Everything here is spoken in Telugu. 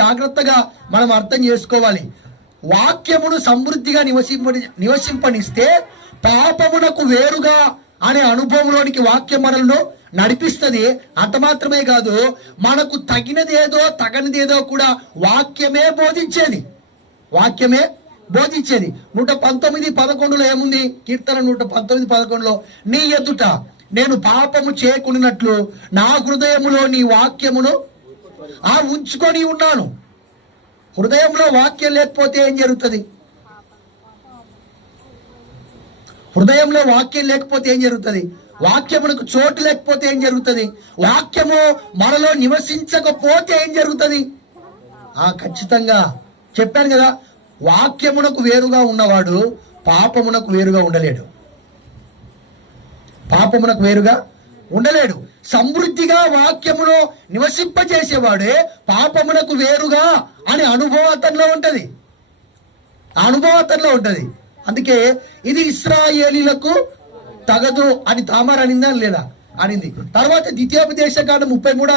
జాగ్రత్తగా మనం అర్థం చేసుకోవాలి. వాక్యమును సమృద్ధిగా నివసింపనిస్తే పాపమునకు వేరుగా అనే అనుభవంలోనికి వాక్యం మనల్ని నడిపిస్తుంది. అంత మాత్రమే కాదు, మనకు తగినదేదో తగనిదేదో కూడా వాక్యమే బోధించేది. 119:11 ఏముంది? కీర్తన 119:11 నీ ఎదుట నేను పాపము చేయకున్నట్లు నా హృదయములో నీ వాక్యమును ఉంచుకొని ఉన్నాను. హృదయంలో వాక్యం లేకపోతే ఏం జరుగుతుంది? హృదయంలో వాక్యం లేకపోతే ఏం జరుగుతుంది? వాక్యమునకు చోటు లేకపోతే ఏం జరుగుతుంది? వాక్యము మనలో నివసించకపోతే ఏం జరుగుతుంది? ఖచ్చితంగా చెప్పాను కదా, వాక్యమునకు వేరుగా ఉన్నవాడు పాపమునకు వేరుగా ఉండలేడు. సమృద్ధిగా వాక్యమును నివసింపజేసేవాడే పాపమునకు వేరుగా అనే అనుభవతంలో ఉంటది. అందుకే ఇది ఇశ్రాయేలీలకు తగదు అని తామార్ అనిందా లేదా? అనింది. తర్వాత ద్వితీయోపదేశకాండం 33